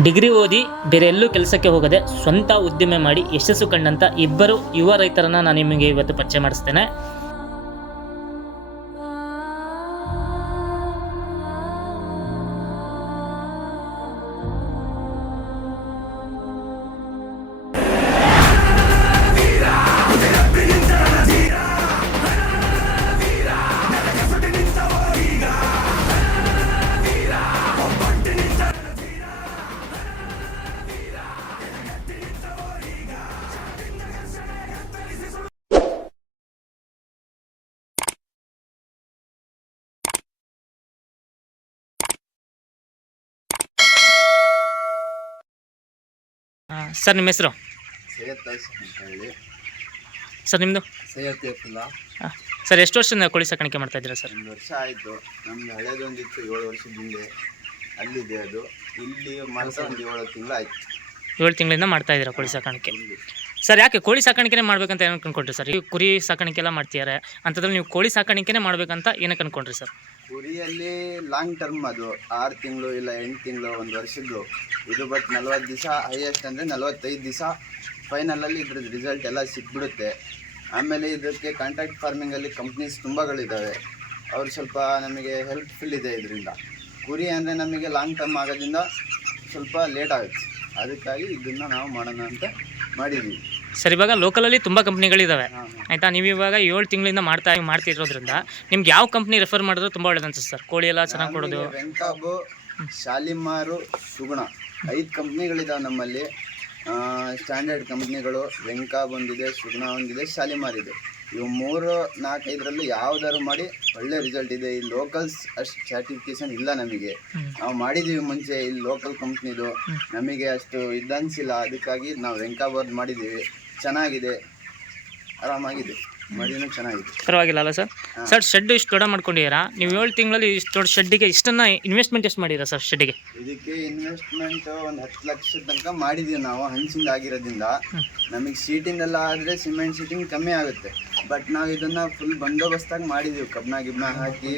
Degree ಓದಿ ಬೇರೆ ಎಲ್ಲೂ ಕೆಲಸಕ್ಕೆ ಹೋಗದೆ ಸ್ವಂತ ಉದ್ದಿಮೆ ಮಾಡಿ ಯಶಸ್ಸು ಕಂಡಂಥ ಇಬ್ಬರು ಯುವ ರೈತರನ್ನ ನಾನು ನಿಮಗೆ ಇವತ್ತು ಪರಿಚಯ ಮಾಡಿಸ್ತೇನೆ. ಸರ್ ನಿಮ್ಮ ಹೆಸರು? ಸರ್ ನಿಮ್ಮದು ಸರ್ ಎಷ್ಟು ವರ್ಷದಿಂದ ಕೋಳಿ ಸಾಕಾಣಿಕೆ ಮಾಡ್ತಾ ಇದ್ದೀರಾ ಸರ್? ಒಂದು ವರ್ಷ ಆಯಿತು. ನಮ್ದು ಹಳೇದೊಂದಿತ್ತು ಏಳು ವರ್ಷದ ಹಿಂದೆ. ಅಲ್ಲಿದೆ ಅದು. ಇಲ್ಲಿ ಮಾಡ್ತಾ ಒಂದು ಏಳು ತಿಂಗಳು ಆಯ್ತು. ಏಳು ತಿಂಗಳಿಂದ ಮಾಡ್ತಾ ಇದ್ದೀರಾ ಕೋಳಿ ಸಾಕಾಣಿಕೆ? ಸರ್ ಯಾಕೆ ಕೋಳಿ ಸಾಕಾಣಿಕೆನೇ ಮಾಡ್ಬೇಕಂತ ಏನಕ್ಕೆ ಅನ್ಕೊಂಡ್ರಿ ಸರ್? ಈ ಕುರಿ ಸಾಕಾಣಿಕೆ ಎಲ್ಲ ಮಾಡ್ತಿದ್ದಾರೆ ಅಂಥದ್ರಲ್ಲಿ ನೀವು ಕೋಳಿ ಸಾಕಾಣಿಕೆನೇ ಮಾಡ್ಬೇಕಂತ ಏನಕ್ಕೆ ಅನ್ಕೊಂಡ್ರಿ ಸರ್? ಕುರಿಯಲ್ಲಿ ಲಾಂಗ್ ಟರ್ಮ್ ಅದು. ಆರು ತಿಂಗಳು ಇಲ್ಲ ಎಂಟು ತಿಂಗಳು, ಒಂದು ವರ್ಷದ್ದು. ಇದು ಬಟ್ ನಲ್ವತ್ತು ದಿವಸ ಹೈಯೆಸ್ಟ್ ಅಂದರೆ ನಲ್ವತ್ತೈದು ದಿವಸ ಫೈನಲಲ್ಲಿ ಇದ್ರದ್ದು ರಿಸಲ್ಟ್ ಎಲ್ಲ ಸಿಕ್ಬಿಡುತ್ತೆ. ಆಮೇಲೆ ಇದಕ್ಕೆ ಕಾಂಟ್ಯಾಕ್ಟ್ ಫಾರ್ಮಿಂಗಲ್ಲಿ ಕಂಪ್ನೀಸ್ ತುಂಬಗಳಿದ್ದಾವೆ ಅವ್ರು ಸ್ವಲ್ಪ ನಮಗೆ ಹೆಲ್ಪ್ಫುಲ್ ಇದೆ ಇದರಿಂದ. ಕುರಿ ಅಂದರೆ ನಮಗೆ ಲಾಂಗ್ ಟರ್ಮ್ ಆಗೋದ್ರಿಂದ ಸ್ವಲ್ಪ ಲೇಟ್ ಆಗುತ್ತೆ. ಅದಕ್ಕಾಗಿ ಇದನ್ನು ನಾವು ಮಾಡೋಣ ಅಂತ ಮಾಡಿದ್ದೀವಿ ಸರ್ ಇವಾಗ ಲೋಕಲಲ್ಲಿ ತುಂಬ ಕಂಪ್ನಿಗಳಿದ್ದಾವೆ ಆಯಿತಾ? ನೀವು ಇವಾಗ ಏಳು ತಿಂಗಳಿಂದ ಮಾಡ್ತಾ ಮಾಡ್ತಿರೋದ್ರಿಂದ ನಿಮ್ಗೆ ಯಾವ ಕಂಪ್ನಿ ರೆಫರ್ ಮಾಡಿದ್ರೆ ತುಂಬ ಒಳ್ಳೇದಂತ ಸರ್? ಕೋಳಿ ಎಲ್ಲ ಚೆನ್ನಾಗಿ ಕೊಡೋದು. ವೆಂಕಾಬು ಶಾಲಿಮಾರು ಸುಗುಣ ಐದು ಕಂಪ್ನಿಗಳಿದಾವೆ ನಮ್ಮಲ್ಲಿ. ಸ್ಟ್ಯಾಂಡರ್ಡ್ ಕಂಪ್ನಿಗಳು ವೆಂಕಾ ಒಂದಿದೆ ಸುಗುಣ ಒಂದಿದೆ ಶಾಲಿಮಾರ್ ಇದೆ. ಇವು ಮೂರು ನಾಲ್ಕೈದರಲ್ಲೂ ಯಾವ್ದಾದ್ರು ಮಾಡಿ ಒಳ್ಳೆ ರಿಸಲ್ಟ್ ಇದೆ. ಈ ಲೋಕಲ್ಸ್ ಅಷ್ಟು ಸರ್ಟಿಫಿಕೇಶನ್ ಇಲ್ಲ ನಮಗೆ. ನಾವು ಮಾಡಿದ್ದೀವಿ ಮುಂಚೆ ಇಲ್ಲಿ ಲೋಕಲ್ ಕಂಪ್ನಿದು. ನಮಗೆ ಅಷ್ಟು ಇದ್ದನ್ಸಿಲ್ಲ ಅದಕ್ಕಾಗಿ ನಾವು ವೆಂಕಾಬಾದ್ ಮಾಡಿದ್ದೀವಿ. ಚೆನ್ನಾಗಿದೆ. ಆರಾಮಾಗಿದೆ. ಮರಿನೂ ಚೆನ್ನಾಗಿದೆ. ಪರವಾಗಿಲ್ಲ ಅಲ್ಲ ಸರ್? ಸರ್ ಶೆಡ್ ಇಷ್ಟು ದೊಡ್ಡ ಮಾಡ್ಕೊಂಡಿದ್ದೀರಾ? ನೀವು ಏಳು ತಿಂಗಳಲ್ಲಿ ಇಷ್ಟು ದೊಡ್ಡ ಶೆಡ್ಡಿಗೆ ಇಷ್ಟನ್ನು ಇನ್ವೆಸ್ಟ್ಮೆಂಟ್ ಎಷ್ಟು ಮಾಡಿದ್ದೀರಾ ಸರ್ ಶೆಡ್ಗೆ ಇದಕ್ಕೆ ಇನ್ವೆಸ್ಟ್ಮೆಂಟ್ ಒಂದು ಹತ್ತು ಲಕ್ಷ ತನಕ ಮಾಡಿದೀವಿ ನಾವು ಹಂಚಿಂದ ಆಗಿರೋದ್ರಿಂದ. ನಮಗೆ ಶೀಟಿಂದೆಲ್ಲ ಆದರೆ ಸಿಮೆಂಟ್ ಶೀಟಿಂಗ್ ಕಮ್ಮಿ ಆಗುತ್ತೆ. ಬಟ್ ನಾವು ಇದನ್ನ ಫುಲ್ ಬಂದೋಬಸ್ತಾಗಿ ಮಾಡಿದೀವಿ. ಕಬ್ಬನ ಗಿಬ್ಣ ಹಾಕಿ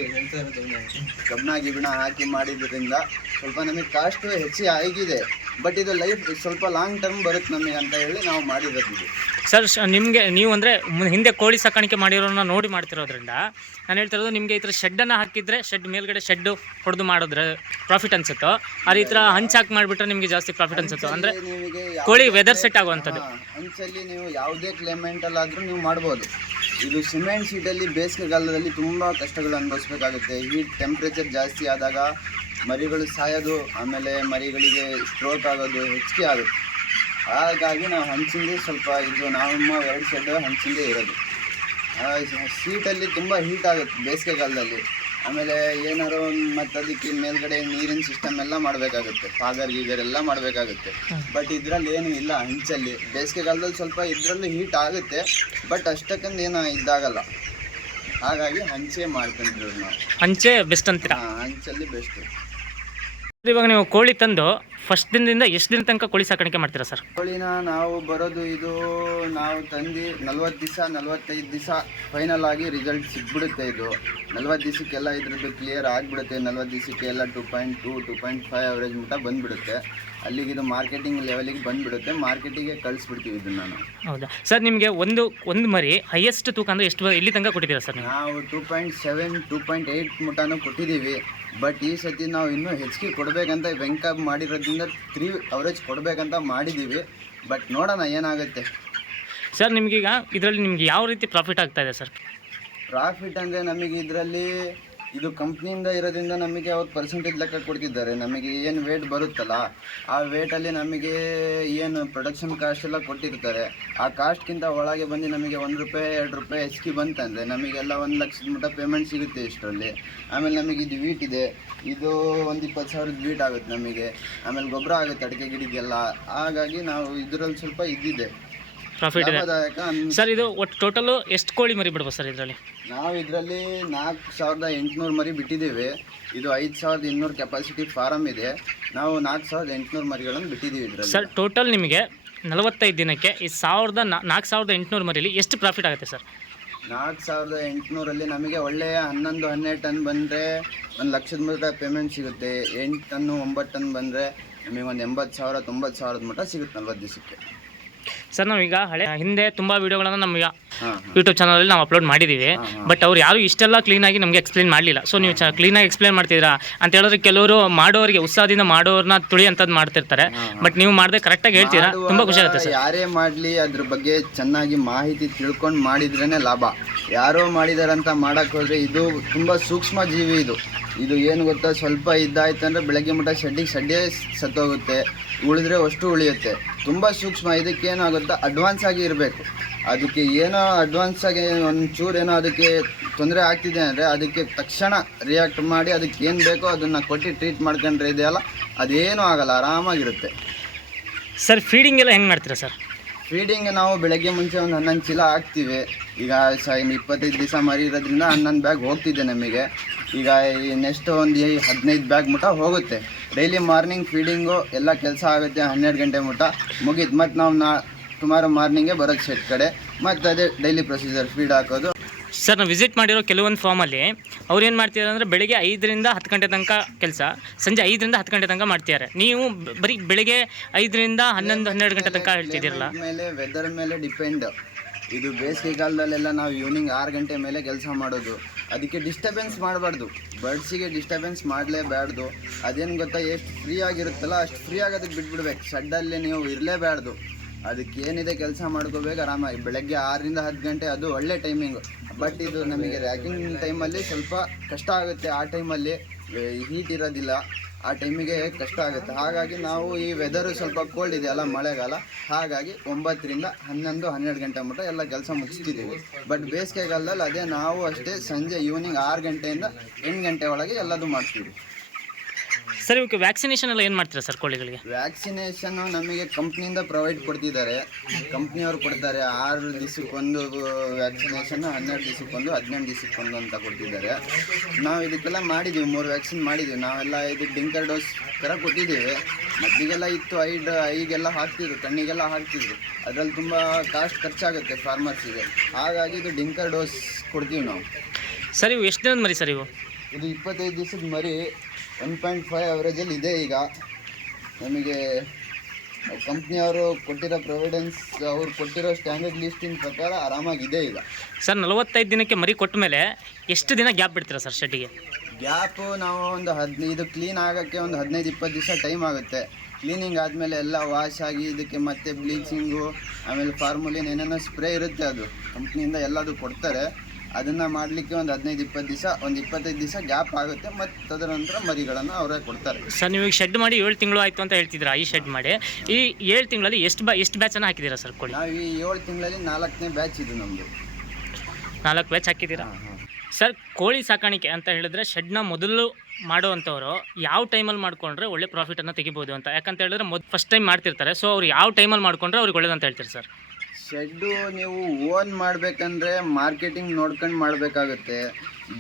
ಕಬ್ಬನ ಗಿಬ್ಣ ಹಾಕಿ ಮಾಡಿದ್ರಿಂದ ಸ್ವಲ್ಪ ನಮಗೆ ಕಾಸ್ಟ್ ಹೆಚ್ಚಿ ಆಗಿದೆ. ಬಟ್ ಇದು ಲೈಫ್ ಸ್ವಲ್ಪ ಲಾಂಗ್ ಟರ್ಮ್ ಬರುತ್ತೆ ನಮಗೆ ಅಂತ ಹೇಳಿ ನಾವು ಮಾಡಿರೋದು ಸರ್ ನಿಮಗೆ ನೀವು ಅಂದರೆ ಹಿಂದೆ ಕೋಳಿ ಸಾಕಾಣಿಕೆ ಮಾಡಿರೋನ್ನ ನೋಡಿ ಮಾಡ್ತಿರೋದ್ರಿಂದ ನಾನು ಹೇಳ್ತಿರೋದು ನಿಮಗೆ ಈ ಥರ ಶೆಡ್ಡನ್ನು ಹಾಕಿದರೆ ಶೆಡ್ ಮೇಲ್ಗಡೆ ಶೆಡ್ಡು ಹೊಡೆದು ಮಾಡಿದ್ರೆ ಪ್ರಾಫಿಟ್ ಅನ್ಸುತ್ತೋ? ಆ ಈ ಥರ ಹಂಚ್ ಹಾಕಿ ಮಾಡಿಬಿಟ್ರೆ ನಿಮಗೆ ಜಾಸ್ತಿ ಪ್ರಾಫಿಟ್ ಅನ್ಸುತ್ತೋ? ಅಂದರೆ ಕೋಳಿ ವೆದರ್ ಸೆಟ್ ಆಗುವಂಥದ್ದು. ಹಂಚಲ್ಲಿ ನೀವು ಯಾವುದೇ ಕ್ಲೈಮೇಟಲ್ಲಾದರೂ ನೀವು ಮಾಡ್ಬೋದು. ಇದು ಸಿಮೆಂಟ್ ಶೀಟಲ್ಲಿ ಬೇಸಿಗೆಗಾಲದಲ್ಲಿ ತುಂಬ ಕಷ್ಟಗಳು ಅನುಭವಿಸಬೇಕಾಗುತ್ತೆ. ಹೀಟ್ ಟೆಂಪ್ರೇಚರ್ ಜಾಸ್ತಿ ಆದಾಗ ಮರಿಗಳು ಸಾಯೋದು, ಆಮೇಲೆ ಮರಿಗಳಿಗೆ ಸ್ಟ್ರೋಕ್ ಆಗೋದು ಹೆಚ್ಚಿಗೆ ಆಗುತ್ತೆ. ಹಾಗಾಗಿ ನಾವು ಹಂಚಿಂದೇ ಸ್ವಲ್ಪ ಇದು ನಮ್ಮ ಎರಡು ಸೆಡ್ ಹಂಚಿಂದೇ ಇರೋದು. ಸೀಟಲ್ಲಿ ತುಂಬ ಹೀಟ್ ಆಗುತ್ತೆ ಬೇಸಿಗೆಗಾಲದಲ್ಲಿ ಆಮೇಲೆ ಏನಾರು ಒಂದು ಮತ್ತು ಅದಕ್ಕೆ ಮೇಲ್ಗಡೆ ನೀರಿನ ಸಿಸ್ಟಮ್ ಎಲ್ಲ ಮಾಡಬೇಕಾಗುತ್ತೆ. ಫಾಗರ್ ಗೀಗರ್ ಎಲ್ಲ ಮಾಡಬೇಕಾಗುತ್ತೆ. ಬಟ್ ಇದರಲ್ಲಿ ಏನು ಇಲ್ಲ ಹಂಚಲ್ಲಿ ಬೇಸಿಗೆಗಾಲದಲ್ಲಿ ಸ್ವಲ್ಪ ಇದರಲ್ಲೂ ಹೀಟ್ ಆಗುತ್ತೆ ಬಟ್ ಅಷ್ಟಕ್ಕಂದು ಏನು ಇದಾಗಲ್ಲ. ಹಾಗಾಗಿ ಹಂಚೆ ಮಾಡ್ಕೊಂತೀವಿ ನಾವು. ಹಂಚೆ ಬೆಸ್ಟ್ ಅಂತೀರಾ? ಹಾಂ ಹಂಚಲ್ಲಿ ಬೆಸ್ಟ್ ಇವಾಗ ನೀವು ಕೋಳಿ ತಂದು ಫಸ್ಟ್ ದಿನದಿಂದ ಎಷ್ಟು ದಿನ ತನಕ ಕೋಳಿ ಸಾಕಾಣಿಕೆ ಮಾಡ್ತೀರಾ ಸರ್? ಕೋಳಿನ ನಾವು ಬರೋದು ಇದು ನಾವು ತಂದು ನಲ್ವತ್ತು ದಿವಸ ನಲ್ವತ್ತೈದು ದಿವಸ ಫೈನಲ್ ಆಗಿ ರಿಸಲ್ಟ್ ಸಿಕ್ಬಿಡುತ್ತೆ ಇದು. ನಲ್ವತ್ತು ದಿವಸಕ್ಕೆಲ್ಲ ಇದ್ರದ್ದು ಕ್ಲಿಯರ್ ಆಗಿಬಿಡುತ್ತೆ. ನಲ್ವತ್ತು ದಿವಸಕ್ಕೆ ಎಲ್ಲ two point two two point five average ಮಟ್ಟ ಬಂದುಬಿಡುತ್ತೆ. ಅಲ್ಲಿಗೆ ಇದು ಮಾರ್ಕೆಟಿಂಗ್ ಲೆವೆಲಿಗೆ ಬಂದುಬಿಡುತ್ತೆ. ಮಾರ್ಕೆಟಿಗೆ ಕಳಿಸ್ಬಿಡ್ತೀವಿ ಇದನ್ನು ನಾನು ಹೌದಾ? ಸರ್ ನಿಮಗೆ ಒಂದು ಒಂದು ಮರಿ ಹೈಯೆಸ್ಟ್ ತೂಕ ಅಂದರೆ ಎಷ್ಟು ಎಲ್ಲಿ ತನಕ ಕೊಟ್ಟಿದ್ದೀರಾ ಸರ್ ನೀವು? ನಾವು two point seven two point eight ಮುಟ್ಟನೂ ಕೊಟ್ಟಿದ್ದೀವಿ. ಬಟ್ ಈ ಸತಿ ನಾವು ಇನ್ನೂ ಹೆಚ್ಚಿಗೆ ಕೊಡಬೇಕಂತ ವೆಂಕಪ್ ಮಾಡಿರೋದ್ರಿಂದ ತ್ರೀ ಅವರೇಜ್ ಕೊಡಬೇಕಂತ ಮಾಡಿದ್ದೀವಿ. ಬಟ್ ನೋಡೋಣ ಏನಾಗುತ್ತೆ. ಸರ್ ನಿಮಗೀಗ ಇದರಲ್ಲಿ ನಿಮ್ಗೆ ಯಾವ ರೀತಿ ಪ್ರಾಫಿಟ್ ಆಗ್ತಾ ಇದೆ ಸರ್? ಪ್ರಾಫಿಟ್ ಅಂದರೆ ನಮಗೆ ಇದರಲ್ಲಿ ಇದು ಕಂಪ್ನಿಯಿಂದ ಇರೋದ್ರಿಂದ ನಮಗೆ ಅವತ್ತು ಪರ್ಸೆಂಟೇಜ್ ಲೆಕ್ಕ ಕೊಡ್ತಿದ್ದಾರೆ. ನಮಗೆ ಏನು ವೇಟ್ ಬರುತ್ತಲ್ಲ ಆ ವೇಟಲ್ಲಿ ನಮಗೆ ಏನು ಪ್ರೊಡಕ್ಷನ್ ಕಾಸ್ಟ್ ಎಲ್ಲ ಕೊಟ್ಟಿರ್ತಾರೆ. ಆ ಕಾಸ್ಟ್ಗಿಂತ ಒಳಗೆ ಬಂದು ನಮಗೆ ಒಂದು ರೂಪಾಯಿ ಎರಡು ರೂಪಾಯಿ ಹೆಚ್ಚಿಗೆ ಬಂತಂದರೆ ನಮಗೆಲ್ಲ ಒಂದು ಲಕ್ಷದ ಮಟ್ಟ ಪೇಮೆಂಟ್ ಸಿಗುತ್ತೆ ಇಷ್ಟರಲ್ಲಿ. ಆಮೇಲೆ ನಮಗೆ ಇದು ವೀಟ್ ಇದೆ. ಇದು ಒಂದು ಇಪ್ಪತ್ತು ಸಾವಿರದ ವೀಟ್ ಆಗುತ್ತೆ ನಮಗೆ. ಆಮೇಲೆ ಗೊಬ್ಬರ ಆಗುತ್ತೆ ಅಡಿಕೆ ಗಿಡಕ್ಕೆಲ್ಲ ಹಾಗಾಗಿ ನಾವು ಇದರಲ್ಲಿ ಸ್ವಲ್ಪ ಇದ್ದಿದೆ. ಪ್ರಾಫಿಟ್ ಲಾಭದಾಯಕ ಸರ್ ಇದು ಒಟ್ಟು ಟೋಟಲು ಎಷ್ಟು ಕೋಳಿ ಮರಿ ಬಿಡ್ಬೋದು ಸರ್ ಇದರಲ್ಲಿ? ನಾವು ಇದರಲ್ಲಿ ನಾಲ್ಕು ಸಾವಿರದ ಎಂಟುನೂರು ಮರಿ ಬಿಟ್ಟಿದ್ದೀವಿ. ಇದು ಐದು ಸಾವಿರದ ಇನ್ನೂರು ಕೆಪಾಸಿಟಿ ಫಾರಮ್ ಇದೆ. ನಾವು ನಾಲ್ಕು ಸಾವಿರದ ಎಂಟುನೂರು ಮರಿಗಳನ್ನು ಬಿಟ್ಟಿದ್ದೀವಿ ಇದರಲ್ಲಿ. ಸರ್ ಟೋಟಲ್ ನಿಮಗೆ ನಲವತ್ತೈದು ದಿನಕ್ಕೆ ಈ ಸಾವಿರದ ನಾಲ್ಕು ಸಾವಿರದ ಎಂಟುನೂರು ಮರಿಲಿ ಎಷ್ಟು ಪ್ರಾಫಿಟ್ ಆಗುತ್ತೆ ಸರ್? ನಾಲ್ಕು ಸಾವಿರದ ಎಂಟುನೂರಲ್ಲಿ ನಮಗೆ ಒಳ್ಳೆಯ ಹನ್ನೊಂದು ಹನ್ನೆರಡು ಟನ್ ಬಂದರೆ ಒಂದು ಲಕ್ಷದ ಮಟ್ಟ ಪೇಮೆಂಟ್ ಸಿಗುತ್ತೆ. ಎಂಟು ಟನ್ನು ಒಂಬತ್ತು ಟನ್ ಬಂದರೆ ನಮಗೆ ಒಂದು ಎಂಬತ್ತು ಸಾವಿರ ತೊಂಬತ್ತು ಸಾವಿರದ ಮಟ್ಟ ಸಿಗುತ್ತೆ ನಲ್ವತ್ತು ದಿವಸಕ್ಕೆ. ಸರ್ ನಾವೀಗ ಹಳೆ ಹಿಂದೆ ತುಂಬಾ ವಿಡಿಯೋಗಳನ್ನ ನಮ್ಗೆ ಯೂಟ್ಯೂಬ್ ಚಾನಲ್ ಯೂಟ್ಯೂಬ್ ಚಾನಲಲ್ಲಿ ನಾವು ಅಪ್ಲೋಡ್ ಮಾಡಿದ್ದೀವಿ ಹಾ. ಬಟ್ ಅವ್ರು ಯಾರು ಇಷ್ಟೆಲ್ಲ ಕ್ಲೀನ್ ಆಗಿ ನಮಗೆ ಎಕ್ಸ್ಪ್ಲೈನ್ ಮಾಡಲಿಲ್ಲ. ಸೊ ನೀವು ಕ್ಲೀನ್ ಆಗಿ ಎಕ್ಸ್ಪ್ಲೈನ್ ಮಾಡ್ತಿದ್ದೀರಾ? ಅಂತ ಹೇಳಿದ್ರೆ ಕೆಲವರು ಮಾಡೋರಿಗೆ ಉತ್ಸಾಹದಿಂದ ಮಾಡೋರ್ನ ತುಳಿ ಅಂತದ್ ಮಾಡ್ತಿರ್ತಾರೆ. ಬಟ್ ನೀವು ಮಾಡದೆ ಕರೆಕ್ಟಾಗಿ ಹೇಳ್ತೀರಾ? ತುಂಬಾ ಖುಷಿ ಆಗುತ್ತೆ ಸರ್. ಯಾರೇ ಮಾಡ್ಲಿ ಅದ್ರ ಬಗ್ಗೆ ಚೆನ್ನಾಗಿ ಮಾಹಿತಿ ತಿಳ್ಕೊಂಡು ಮಾಡಿದ್ರೇನೆ ಲಾಭ. ಯಾರೋ ಮಾಡಿದಾರಂತ ಮಾಡಕ್ ಹೋದ್ರೆ ಇದು ತುಂಬಾ ಸೂಕ್ಷ್ಮ ಜೀವಿ ಇದು. ಇದು ಏನು ಗೊತ್ತಾ? ಸ್ವಲ್ಪ ಇದ್ದಾಯ್ತಂದ್ರೆ ಬೆಳಗ್ಗೆ ಮಟ್ಟ ಶೆಡ್ಡಿಗೆ ಶಡ್ಡೇ ಸತ್ತೋಗುತ್ತೆ. ಉಳಿದ್ರೆ ಅಷ್ಟು ಉಳಿಯುತ್ತೆ. ತುಂಬ ಸೂಕ್ಷ್ಮ. ಇದಕ್ಕೆ ಏನಾಗುತ್ತಾ ಅಡ್ವಾನ್ಸ್ ಆಗಿ ಇರಬೇಕು. ಅದಕ್ಕೆ ಏನೋ ಅಡ್ವಾನ್ಸ್ ಆಗಿ ಒಂಚೂರು ಏನೋ ಅದಕ್ಕೆ ತೊಂದರೆ ಆಗ್ತಿದೆ ಅಂದರೆ ಅದಕ್ಕೆ ತಕ್ಷಣ ರಿಯಾಕ್ಟ್ ಮಾಡಿ ಅದಕ್ಕೆ ಏನು ಬೇಕೋ ಅದನ್ನು ಕೊಟ್ಟು ಟ್ರೀಟ್ ಮಾಡ್ಕೊಂಡ್ರೆ ಇದೆಯಲ್ಲ ಅದೇನೂ ಆಗಲ್ಲ ಆರಾಮಾಗಿರುತ್ತೆ. ಸರ್ ಫೀಡಿಂಗ್ ಎಲ್ಲ ಹೆಂಗೆ ಮಾಡ್ತೀರಾ ಸರ್ ಫೀಡಿಂಗ್ ನಾವು ಬೆಳಗ್ಗೆ ಮುಂಚೆ ಒಂದು ಹನ್ನೊಂದು ಚೀಲ ಹಾಕ್ತೀವಿ. ಈಗ ಸ ಇಪ್ಪತ್ತೈದು ದಿವಸ ಮರಿ ಇರೋದ್ರಿಂದ ಹನ್ನೊಂದು ಬ್ಯಾಗ್ ಹೋಗ್ತಿದೆ ನಮಗೆ. ಈಗ ಈ ನೆಕ್ಸ್ಟ್ ಒಂದು ಹದಿನೈದು ಬ್ಯಾಗ್ ಮುಟ ಹೋಗುತ್ತೆ. ಡೈಲಿ ಮಾರ್ನಿಂಗ್ ಫೀಡಿಂಗು ಎಲ್ಲ ಕೆಲಸ ಆಗುತ್ತೆ ಹನ್ನೆರಡು ಗಂಟೆ ಮುಟ ಮುಗೀತು. ಮತ್ತು ನಾವು ನಾ ಟುಮಾರೋ ಮಾರ್ನಿಂಗೇ ಬರೋದು ಶೆಡ್ ಕಡೆ. ಮತ್ತು ಅದೇ ಡೈಲಿ ಪ್ರೊಸೀಜರ್ ಫೀಡ್ ಹಾಕೋದು. ಸರ್ ನಾವು ವಿಸಿಟ್ ಮಾಡಿರೋ ಕೆಲವೊಂದು ಫಾರ್ಮಲ್ಲಿ ಅವ್ರು ಏನು ಮಾಡ್ತಿದ್ದಾರೆ ಅಂದರೆ ಬೆಳಿಗ್ಗೆ ಐದರಿಂದ ಹತ್ತು ಗಂಟೆ ತನಕ ಕೆಲಸ ಸಂಜೆ ಐದರಿಂದ ಹತ್ತು ಗಂಟೆ ತನಕ ಮಾಡ್ತಿದ್ದಾರೆ ನೀವು ಬರೀ ಬೆಳಿಗ್ಗೆ ಐದರಿಂದ ಹನ್ನೊಂದು ಹನ್ನೆರಡು ಗಂಟೆ ತನಕ ಹೇಳ್ತಿದ್ದೀರಲ್ಲ? ಮೇಲೆ ವೆದರ್ ಮೇಲೆ ಡಿಪೆಂಡ್ ಇದು ಬೇಸಿಗೆ ಕಾಲದಲ್ಲೆಲ್ಲ ನಾವು ಈವ್ನಿಂಗ್ ಆರು ಗಂಟೆ ಮೇಲೆ ಕೆಲಸ ಮಾಡೋದು. ಅದಕ್ಕೆ ಡಿಸ್ಟರ್ಬೆನ್ಸ್ ಮಾಡಬಾರ್ದು. ಬರ್ಡ್ಸಿಗೆ ಡಿಸ್ಟರ್ಬೆನ್ಸ್ ಮಾಡಲೇಬಾರ್ದು ಅದೇನು ಗೊತ್ತಾ ಎಷ್ಟು ಫ್ರೀ ಆಗಿರುತ್ತಲ್ಲ ಅಷ್ಟು ಫ್ರೀ ಆಗೋದಕ್ಕೆ ಬಿಟ್ಬಿಡ್ಬೇಕು. ಶೆಡ್ಡಲ್ಲಿ ನೀವು ಇರಲೇಬಾರ್ದು ಅದಕ್ಕೆ ಏನಿದೆ ಕೆಲಸ ಮಾಡ್ಕೋಬೇಕು ಆರಾಮಾಗಿ. ಬೆಳಗ್ಗೆ ಆರರಿಂದ ಹತ್ತು ಗಂಟೆ, ಅದು ಒಳ್ಳೆ ಟೈಮಿಂಗು ಬಟ್ ಇದು ನಮಗೆ ರ್ಯಾಗಿಂಗ್ ಟೈಮಲ್ಲಿ ಸ್ವಲ್ಪ ಕಷ್ಟ ಆಗುತ್ತೆ. ಆ ಟೈಮಲ್ಲಿ ಹೀಟ್ ಇರೋದಿಲ್ಲ. ಆ ಟೈಮಿಗೆ ಕಷ್ಟ ಆಗುತ್ತೆ. ಹಾಗಾಗಿ ನಾವು ಈ ವೆದರು ಸ್ವಲ್ಪ ಕೋಲ್ಡ್ ಇದೆಯಲ್ಲ, ಮಳೆಗಾಲ, ಹಾಗಾಗಿ ಒಂಬತ್ತರಿಂದ ಹನ್ನೊಂದು, ಹನ್ನೆರಡು ಗಂಟೆ ಮಟ್ಟ ಎಲ್ಲ ಕೆಲಸ ಮುಗಿಸ್ತಿದ್ದೀವಿ. ಬಟ್ ಬೇಸಿಗೆಗಾಲದಲ್ಲಿ ಅದೇ ನಾವು ಅಷ್ಟೇ ಸಂಜೆ ಈವ್ನಿಂಗ್ ಆರು ಗಂಟೆಯಿಂದ ಎಂಟು ಗಂಟೆ ಒಳಗೆ ಎಲ್ಲದು ಮಾಡ್ತೀವಿ. ಸರ್ ಇವಕ್ಕೆ ವ್ಯಾಕ್ಸಿನೇಷನ್ ಎಲ್ಲ ಏನು ಮಾಡ್ತೀರಾ ಸರ್ ಕೋಳಿಗಳಿಗೆ? ವ್ಯಾಕ್ಸಿನೇಷನ್ ನಮಗೆ ಕಂಪ್ನಿಯಿಂದ ಪ್ರೊವೈಡ್ ಕೊಡ್ತಿದ್ದಾರೆ. ಕಂಪ್ನಿಯವರು ಕೊಡ್ತಾರೆ ಆರು ದಿವಸಕ್ಕೊಂದು ವ್ಯಾಕ್ಸಿನೇಷನ್ ಹನ್ನೆರಡು ದಿವಸಕ್ಕೊಂದು ಹದಿನೆಂಟು ದಿವಸಕ್ಕೊಂದು ಅಂತ ಕೊಡ್ತಿದ್ದಾರೆ. ನಾವು ಇದಕ್ಕೆಲ್ಲ ಮಾಡಿದ್ದೀವಿ ಮೂರು ವ್ಯಾಕ್ಸಿನ್ ಮಾಡಿದ್ದೀವಿ ನಾವೆಲ್ಲ ಇದು ಡಿಂಕರ್ ಡೋಸ್ ಥರ ಕೊಟ್ಟಿದ್ದೀವಿ. ಮದ್ದಿಗೆಲ್ಲ ಇತ್ತು ಐಡ್ ಐಗೆಲ್ಲ ಹಾಕ್ತಿದ್ರು ಕಣ್ಣಿಗೆಲ್ಲ ಹಾಕ್ತಿದ್ರು. ಅದರಲ್ಲಿ ತುಂಬ ಕಾಸ್ಟ್ ಖರ್ಚಾಗುತ್ತೆ ಫಾರ್ಮರ್ಸಿಗೆ ಹಾಗಾಗಿ ಇದು ಡಿಂಕರ್ ಡೋಸ್ ಕೊಡ್ತೀವಿ ನಾವು. ಸರ್ ಇವು ಎಷ್ಟು ದಿನದ ಮರಿ ಸರ್ ಇವು? ಇದು ಇಪ್ಪತ್ತೈದು ದಿವಸದ ಮರಿ. ಒನ್ ಪಾಯಿಂಟ್ ಫೈವ್ ಅವರೇಜಲ್ಲಿ ಇದೆ ಈಗ. ನಮಗೆ ಕಂಪ್ನಿಯವರು ಕೊಟ್ಟಿರೋ ಪ್ರೊವಿಡೆನ್ಸ್ ಅವ್ರು ಕೊಟ್ಟಿರೋ ಸ್ಟ್ಯಾಂಡರ್ಡ್ ಲಿಸ್ಟಿನ ಪ್ರಕಾರ ಆರಾಮಾಗಿದೆ ಈಗ. ಸರ್ ನಲವತ್ತೈದು ದಿನಕ್ಕೆ ಮರಿ ಕೊಟ್ಟ ಮೇಲೆ ಎಷ್ಟು ದಿನ ಗ್ಯಾಪ್ ಬಿಡ್ತೀರಾ ಸರ್ ಶೆಡ್ಡಿಗೆ ಗ್ಯಾಪು ನಾವು ಒಂದು ಹದಿನೈದು ಕ್ಲೀನ್ ಆಗೋಕ್ಕೆ ಒಂದು ಹದಿನೈದು ಇಪ್ಪತ್ತು ದಿವಸ ಟೈಮ್ ಆಗುತ್ತೆ. ಕ್ಲೀನಿಂಗ್ ಆದಮೇಲೆ ಎಲ್ಲ ವಾಶ್ ಆಗಿ ಇದಕ್ಕೆ ಮತ್ತೆ ಬ್ಲೀಚಿಂಗು ಆಮೇಲೆ ಫಾರ್ಮುಲಿನ್ ಏನೇನೋ ಸ್ಪ್ರೇ ಇರುತ್ತೆ ಅದು. ಕಂಪ್ನಿಯಿಂದ ಎಲ್ಲದು ಕೊಡ್ತಾರೆ. ಅದನ್ನು ಮಾಡಲಿಕ್ಕೆ ಒಂದು ಹದಿನೈದು ಇಪ್ಪತ್ತು ದಿವಸ ಒಂದು ಇಪ್ಪತ್ತೈದು ದಿವಸ ಗ್ಯಾಪ್ ಆಗುತ್ತೆ. ಮತ್ತು ಅದರ ನಂತರ ಮರಿಗಳನ್ನು ಅವರೇ ಕೊಡ್ತಾರೆ. ಸರ್ ನೀವು ಈಗ ಶೆಡ್ ಮಾಡಿ ಏಳು ತಿಂಗಳು ಆಯಿತು ಅಂತ ಹೇಳ್ತಿದ್ರ ಈ ಶೆಡ್ ಮಾಡಿ. ಈ ಏಳು ತಿಂಗಳಲ್ಲಿ ಎಷ್ಟು ಬಾ ಎಷ್ಟು ಬ್ಯಾಚನ್ನು ಹಾಕಿದ್ದೀರಾ ಸರ್ ಕೋಳಿ? ನಾವು ಈ ಏಳು ತಿಂಗಳಲ್ಲಿ ನಾಲ್ಕನೇ ಬ್ಯಾಚ್ ಇದು ನಮ್ಮದು ನಾಲ್ಕು ಬ್ಯಾಚ್ ಹಾಕಿದ್ದೀರಾ? ಸರ್ ಕೋಳಿ ಸಾಕಾಣಿಕೆ ಅಂತ ಹೇಳಿದ್ರೆ ಶೆಡ್ನ ಮೊದಲು ಮಾಡುವಂಥವ್ರು ಯಾವ ಟೈಮಲ್ಲಿ ಮಾಡ್ಕೊಂಡ್ರೆ ಒಳ್ಳೆ ಪ್ರಾಫಿಟನ್ನು ತೆಗಿಬೋದು ಅಂತ. ಯಾಕಂತ ಹೇಳಿದ್ರೆ ಮೊದ್ ಫಸ್ಟ್ ಟೈಮ್ ಮಾಡ್ತಿರ್ತಾರೆ. ಸೊ ಅವ್ರು ಯಾವ ಟೈಮಲ್ಲಿ ಮಾಡ್ಕೊಂಡ್ರೆ ಅವ್ರಿಗೆ ಒಳ್ಳೇದಂತ ಹೇಳ್ತೀರಿ ಸರ್? ಶೆಡ್ಡು ನೀವು ಓನ್ ಮಾಡಬೇಕಂದ್ರೆ ಮಾರ್ಕೆಟಿಂಗ್ ನೋಡ್ಕೊಂಡು ಮಾಡಬೇಕಾಗುತ್ತೆ.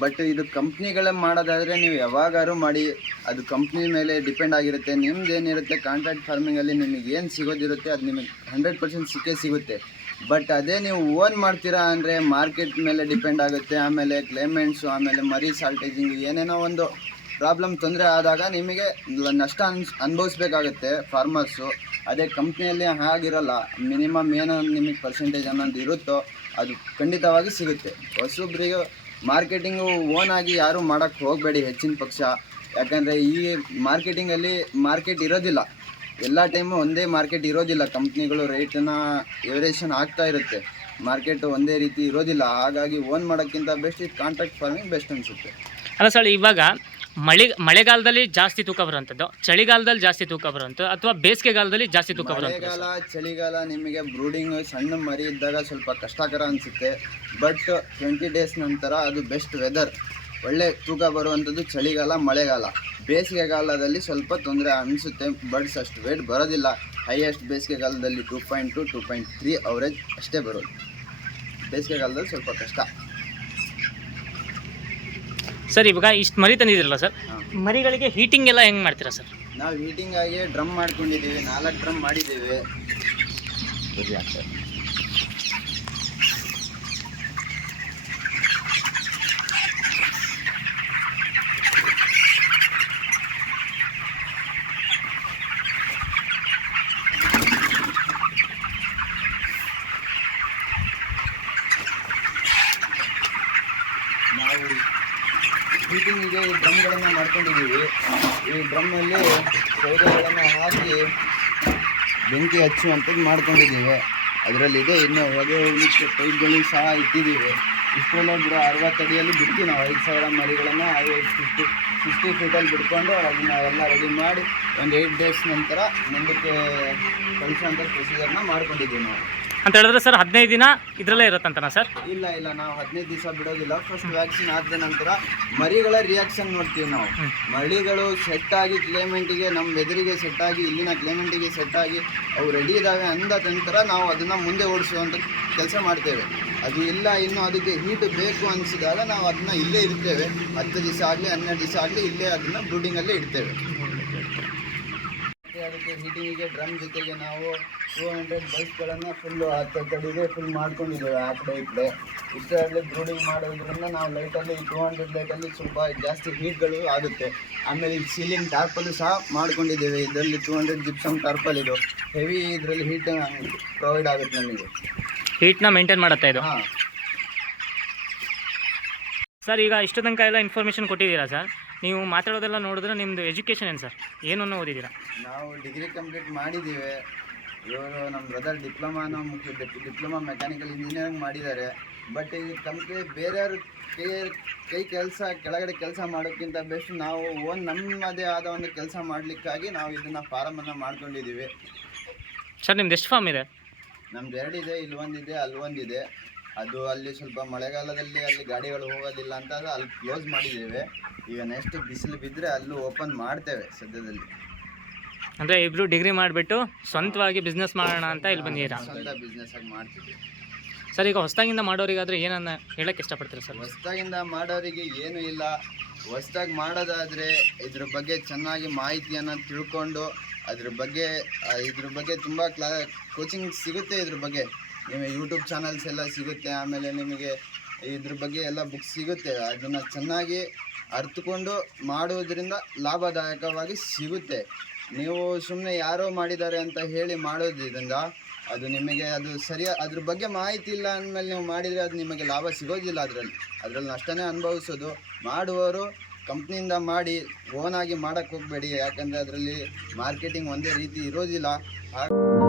ಬಟ್ ಇದು ಕಂಪ್ನಿಗಳೇ ಮಾಡೋದಾದರೆ ನೀವು ಯಾವಾಗಾದ್ರೂ ಮಾಡಿ, ಅದು ಕಂಪ್ನಿ ಮೇಲೆ ಡಿಪೆಂಡ್ ಆಗಿರುತ್ತೆ. ನಿಮ್ದು ಏನಿರುತ್ತೆ ಕಾಂಟ್ರಾಕ್ಟ್ ಫಾರ್ಮಿಂಗಲ್ಲಿ ನಿಮಗೆ ಏನು ಸಿಗೋದಿರುತ್ತೆ, ಅದು ನಿಮಗೆ ಹಂಡ್ರೆಡ್ ಪರ್ಸೆಂಟ್ ಸಿಕ್ಕೇ ಸಿಗುತ್ತೆ. ಬಟ್ ಅದೇ ನೀವು ಓನ್ ಮಾಡ್ತೀರಾ ಅಂದರೆ ಮಾರ್ಕೆಟ್ ಮೇಲೆ ಡಿಪೆಂಡ್ ಆಗುತ್ತೆ. ಆಮೇಲೆ ಕ್ಲೈಮೇಟ್ಸು ಆಮೇಲೆ ಮರಿ ಸಾಲ್ಟೇಜಿಂಗ್ ಏನೇನೋ ಒಂದು ಪ್ರಾಬ್ಲಮ್ ತೊಂದರೆ ಆದಾಗ ನಿಮಗೆ ನಷ್ಟ ಅನ್ಸ್, ಅನುಭವಿಸ್ಬೇಕಾಗುತ್ತೆ ಫಾರ್ಮರ್ಸು. ಅದೇ ಕಂಪ್ನಿಯಲ್ಲಿ ಹಾಗಿರಲ್ಲ. ಮಿನಿಮಮ್ ಏನೋ ನಿಮಗೆ ಪರ್ಸೆಂಟೇಜ್ ಅನ್ನೋದು ಇರುತ್ತೋ ಅದು ಖಂಡಿತವಾಗಿ ಸಿಗುತ್ತೆ. ಹೊಸೊಬ್ಬರಿಗೆ ಮಾರ್ಕೆಟಿಂಗು ಓನ್ ಆಗಿ ಯಾರೂ ಮಾಡೋಕ್ಕೆ ಹೋಗಬೇಡಿ ಹೆಚ್ಚಿನ ಪಕ್ಷ. ಯಾಕಂದರೆ ಈ ಮಾರ್ಕೆಟಿಂಗಲ್ಲಿ ಮಾರ್ಕೆಟ್ ಇರೋದಿಲ್ಲ. ಎಲ್ಲ ಟೈಮು ಒಂದೇ ಮಾರ್ಕೆಟ್ ಇರೋದಿಲ್ಲ. ಕಂಪ್ನಿಗಳು ರೇಟನ್ನು ಎವರೇಷನ್ ಆಗ್ತಾ ಇರುತ್ತೆ. ಮಾರ್ಕೆಟ್ ಒಂದೇ ರೀತಿ ಇರೋದಿಲ್ಲ. ಹಾಗಾಗಿ ಓನ್ ಮಾಡೋಕ್ಕಿಂತ ಬೆಸ್ಟ್ ಇದು ಕಾಂಟ್ರಾಕ್ಟ್ ಫಾರ್ಮಿಂಗ್ ಬೆಸ್ಟ್ ಅನಿಸುತ್ತೆ. ಅಲ್ಲ ಸರ್, ಇವಾಗ ಮಳೆ ಮಳೆಗಾಲದಲ್ಲಿ ಜಾಸ್ತಿ ತೂಕ ಬರುವಂಥದ್ದು, ಚಳಿಗಾಲದಲ್ಲಿ ಜಾಸ್ತಿ ತೂಕ ಬರುವಂಥದ್ದು, ಅಥವಾ ಬೇಸಿಗೆಗಾಲದಲ್ಲಿ ಜಾಸ್ತಿ ತೂಕ ಬರುವಂಥದ್ದು? ಮಳೆಗಾಲ, ಚಳಿಗಾಲ ನಿಮಗೆ ಬ್ರೂಡಿಂಗ್ ಸಣ್ಣ ಮರಿ ಇದ್ದಾಗ ಸ್ವಲ್ಪ ಕಷ್ಟಕರ ಅನಿಸುತ್ತೆ. ಬಟ್ ಟ್ವೆಂಟಿ ಡೇಸ್ ನಂತರ ಅದು ಬೆಸ್ಟ್ ವೆದರ್ ಒಳ್ಳೆ ತೂಕ ಬರುವಂಥದ್ದು ಚಳಿಗಾಲ, ಮಳೆಗಾಲ. ಬೇಸಿಗೆಗಾಲದಲ್ಲಿ ಸ್ವಲ್ಪ ತೊಂದರೆ ಅನಿಸುತ್ತೆ ಬರ್ಡ್ಸ್ ಅಷ್ಟು ವೇಟ್ ಬರೋದಿಲ್ಲ. ಹೈಯೆಸ್ಟ್ ಬೇಸಿಗೆಗಾಲದಲ್ಲಿ two point two two point three average ಅಷ್ಟೇ ಬರೋದು. ಬೇಸಿಗೆಗಾಲದಲ್ಲಿ ಸ್ವಲ್ಪ ಕಷ್ಟ. ಸರ್ ಇವಾಗ ಇಷ್ಟು ಮರಿ ತಂದಿದ್ರಲ್ಲ ಸರ್? ಮರಿಗಳಿಗೆ ಹೀಟಿಂಗ್ ಎಲ್ಲ ಹೆಂಗ್ ಮಾಡ್ತೀರಾ ಸರ್? ನಾವು ಹೀಟಿಂಗ್ ಆಗಿ ಡ್ರಮ್ ಮಾಡ್ಕೊಂಡಿದ್ದೀವಿ ನಾಲ್ಕು ಡ್ರಮ್ ಮಾಡಿದ್ದೀವಿ ನಾವು ಹೀಟಿಂಗಿಗೆ ಈ ಡ್ರಮ್ಗಳನ್ನು ಮಾಡ್ಕೊಂಡಿದ್ದೀವಿ. ಈ ಡ್ರಮ್ಮಲ್ಲಿ ಸೌದೆಗಳನ್ನು ಹಾಕಿ ಬೆಂಕಿ ಹಚ್ಚುವಂಥದ್ದು ಮಾಡ್ಕೊಂಡಿದ್ದೀವಿ. ಅದರಲ್ಲಿದೆ ಇನ್ನು ಹೊಗೆ ಹೋಗ್ಲಿಕ್ಕೆ ಪೈಪ್ಗಳು ಸಹ ಇಟ್ಟಿದ್ದೀವಿ. ಇಷ್ಟೆಲ್ಲ ಬಿಡೋ, ಅರವತ್ತು ಅಡಿಯಲ್ಲಿ ಬಿಡ್ತೀವಿ ನಾವು. ಐದು ಸಾವಿರ ಮರಿಗಳನ್ನು ಫಿಫ್ಟಿ ಫಿಫ್ಟಿ ಫೀಟಲ್ಲಿ ಬಿಟ್ಕೊಂಡು ಅದನ್ನು ಎಲ್ಲ ರೆಡಿ ಮಾಡಿ ಒಂದು ಏಯ್ಟ್ ಡೇಸ್ ನಂತರ ಮುಂದಕ್ಕೆ ಕಳಿಸುವಂಥ ಪ್ರೊಸೀಜರ್ನ ಮಾಡ್ಕೊಂಡಿದ್ದೀವಿ ನಾವು. ಅಂತ ಹೇಳಿದ್ರೆ ಸರ್ ಹದಿನೈದು ದಿನ ಇದರಲ್ಲೇ ಇರುತ್ತಂತನಾ ಸರ್? ಇಲ್ಲ ಇಲ್ಲ ನಾವು ಹದಿನೈದು ದಿವಸ ಬಿಡೋದಿಲ್ಲ. ಫಸ್ಟ್ ವ್ಯಾಕ್ಸಿನ್ ಆದ ನಂತರ ಮರಿಗಳ ರಿಯಾಕ್ಷನ್ ನೋಡ್ತೀವಿ ನಾವು. ಮರಿಗಳು ಸೆಟ್ ಆಗಿ ಕ್ಲೇಮೆಂಟಿಗೆ ನಮ್ಮ ವೆದರಿಗೆ ಸೆಟ್ ಆಗಿ ಇಲ್ಲಿನ ಕ್ಲೇಮೆಂಟಿಗೆ ಸೆಟ್ ಆಗಿ ಅವು ರೆಡಿ ಇದ್ದಾವೆ ಅಂದ ನಂತರ ನಾವು ಅದನ್ನು ಮುಂದೆ ಓಡಿಸುವಂಥ ಕೆಲಸ ಮಾಡ್ತೇವೆ. ಅದು ಇಲ್ಲ ಇನ್ನು ಅದಕ್ಕೆ ಹೀಟ್ ಬೇಕು ಅನಿಸಿದಾಗ ನಾವು ಅದನ್ನ ಇಲ್ಲೇ ಇರ್ತೇವೆ ಹತ್ತು ದಿವಸ ಆಗಲಿ ಹನ್ನೆರಡು ದಿವಸ ಆಗಲಿ ಇಲ್ಲೇ ಅದನ್ನು ಬ್ರೂಡಿಂಗಲ್ಲೇ ಇಡ್ತೇವೆ. ಮತ್ತೆ ಅದಕ್ಕೆ ಹೀಟಿಂಗಿಗೆ ಡ್ರಮ್ ಜೊತೆಗೆ ನಾವು ಟೂ ಹಂಡ್ರೆಡ್ ಬೈಕ್ಗಳನ್ನು ಫುಲ್ಲು ಹತ್ತು ಕಡೆಗೆ ಫುಲ್ ಮಾಡ್ಕೊಂಡಿದ್ದೇವೆ ಆ ಕಡೆ ಈ ಕಡೆ. ಇಷ್ಟರಲ್ಲಿ ಬ್ರೂಡಿಂಗ್ ಮಾಡೋದ್ರಿಂದ ನಾವು ಲೈಟಲ್ಲಿ ಟೂ ಹಂಡ್ರೆಡ್ ಲೈಟಲ್ಲಿ ಸ್ವಲ್ಪ ಜಾಸ್ತಿ ಹೀಟ್ಗಳು ಆಗುತ್ತೆ. ಆಮೇಲೆ ಈ ಸೀಲಿಂಗ್ ಟಾರ್ಪಲ್ಲು ಸಹ ಮಾಡ್ಕೊಂಡಿದ್ದೇವೆ. ಇದರಲ್ಲಿ ಟೂ ಹಂಡ್ರೆಡ್ ಜಿಪ್ಸಮ್ ಟಾರ್ಪಲ್ ಇದು ಹೆವಿ ಇದರಲ್ಲಿ ಹೀಟ್ ಪ್ರೊವೈಡ್ ಆಗುತ್ತೆ ನಮಗೆ. ಹೀಟ್ನ ಮೇಂಟೈನ್ ಮಾಡುತ್ತಾ ಇದು? ಹಾಂ. ಸರ್ ಈಗ ಇಷ್ಟು ತನಕ ಎಲ್ಲ ಇನ್ಫಾರ್ಮೇಷನ್ ಕೊಟ್ಟಿದ್ದೀರಾ ಸರ್ ನೀವು ಮಾತಾಡೋದೆಲ್ಲ ನೋಡಿದ್ರೆ ನಿಮ್ಮದು ಎಜುಕೇಷನ್ ಏನು ಸರ್? ಏನನ್ನು ಓದಿದ್ದೀರಾ? ನಾವು ಡಿಗ್ರಿ ಕಂಪ್ಲೀಟ್ ಮಾಡಿದ್ದೀವಿ. ಇವರು ನಮ್ಮ ಬ್ರದರ್ ಡಿಪ್ಲೊಮಾನ ಮುಖ್ಯ ಡಿಪ್ಲೊಮಾ ಮೆಕ್ಯಾನಿಕಲ್ ಇಂಜಿನಿಯರಿಂಗ್ ಮಾಡಿದ್ದಾರೆ. ಬಟ್ ಈ ಕಂಪ್ನಿ ಬೇರೆಯವ್ರ ಕೈ ಕೈ ಕೆಲಸ ಕೆಳಗಡೆ ಕೆಲಸ ಮಾಡೋಕ್ಕಿಂತ ಬೆಸ್ಟ್ ನಾವು ಓನ್ ನಮ್ಮದೇ ಆದ ಒಂದು ಕೆಲಸ ಮಾಡಲಿಕ್ಕಾಗಿ ನಾವು ಇದನ್ನು ಫಾರಮನ್ನು ಮಾಡ್ಕೊಂಡಿದ್ದೀವಿ. ಸರ್ ನಿಮ್ದು ಎಷ್ಟು ಫಾರ್ಮ್ ಇದೆ? ನಮ್ದು ಎರಡಿದೆ ಇಲ್ಲಿ ಒಂದಿದೆ ಅಲ್ಲಿ ಒಂದಿದೆ. ಅದು ಅಲ್ಲಿ ಸ್ವಲ್ಪ ಮಳೆಗಾಲದಲ್ಲಿ ಅಲ್ಲಿ ಗಾಡಿಗಳು ಹೋಗೋದಿಲ್ಲ ಅಂತ ಅಲ್ಲಿ ಕ್ಲೋಸ್ ಮಾಡಿದ್ದೇವೆ. ಈಗ ನೆಕ್ಸ್ಟ್ ಬಿಸಿಲು ಬಿದ್ದರೆ ಅಲ್ಲೂ ಓಪನ್ ಮಾಡ್ತೇವೆ ಸದ್ಯದಲ್ಲಿ. ಅಂದರೆ ಇಬ್ರು ಡಿಗ್ರಿ ಮಾಡಿಬಿಟ್ಟು ಸ್ವಂತವಾಗಿ ಬಿಸ್ನೆಸ್ ಮಾಡೋಣ ಅಂತ ಇಲ್ಲಿ ಬಂದಿದ್ದೀರಾ? ಸ್ವಂತ ಬಿಸ್ನೆಸ್ ಆಗಿ ಮಾಡ್ತಿದ್ದೀವಿ. ಸರ್ ಈಗ ಹೊಸದಾಗಿಂದ ಮಾಡೋರಿಗಾದ್ರೆ ಏನನ್ನ ಹೇಳಕ್ಕೆ ಇಷ್ಟಪಡ್ತೀರಾ ಸರ್? ಹೊಸದಾಗಿಂದ ಮಾಡೋರಿಗೆ ಏನು ಇಲ್ಲ. ಹೊಸದಾಗಿ ಮಾಡೋದಾದರೆ ಇದ್ರ ಬಗ್ಗೆ ಚೆನ್ನಾಗಿ ಮಾಹಿತಿಯನ್ನು ತಿಳ್ಕೊಂಡು ಅದ್ರ ಬಗ್ಗೆ ಇದ್ರ ಬಗ್ಗೆ ತುಂಬ ಕ್ಲಾ ಕೋಚಿಂಗ್ ಸಿಗುತ್ತೆ ಇದ್ರ ಬಗ್ಗೆ. ನಿಮಗೆ ಯೂಟ್ಯೂಬ್ ಚಾನಲ್ಸ್ ಎಲ್ಲ ಸಿಗುತ್ತೆ. ಆಮೇಲೆ ನಿಮಗೆ ಇದ್ರ ಬಗ್ಗೆ ಎಲ್ಲ ಬುಕ್ಸ್ ಸಿಗುತ್ತೆ. ಅದನ್ನು ಚೆನ್ನಾಗಿ ಅರ್ಥಕೊಂಡು ಮಾಡೋದ್ರಿಂದ ಲಾಭದಾಯಕವಾಗಿ ಸಿಗುತ್ತೆ. ನೀವು ಸುಮ್ಮನೆ ಯಾರೋ ಮಾಡಿದ್ದಾರೆ ಅಂತ ಹೇಳಿ ಮಾಡೋದ್ರಿಂದ ಅದು ನಿಮಗೆ ಅದು ಸರಿಯ, ಅದ್ರ ಬಗ್ಗೆ ಮಾಹಿತಿ ಇಲ್ಲ ಅಂದಮೇಲೆ ನೀವು ಮಾಡಿದರೆ ಅದು ನಿಮಗೆ ಲಾಭ ಸಿಗೋದಿಲ್ಲ ಅದರಲ್ಲಿ. ಅದರಲ್ಲಿ ನಷ್ಟನೇ ಅನುಭವಿಸೋದು. ಮಾಡುವವರು ಕಂಪ್ನಿಯಿಂದ ಮಾಡಿ ಓನಾಗಿ ಮಾಡೋಕ್ಕೆ ಹೋಗಬೇಡಿ. ಯಾಕಂದರೆ ಅದರಲ್ಲಿ ಮಾರ್ಕೆಟಿಂಗ್ ಒಂದೇ ರೀತಿ ಇರೋದಿಲ್ಲ. ಹಾಗೆ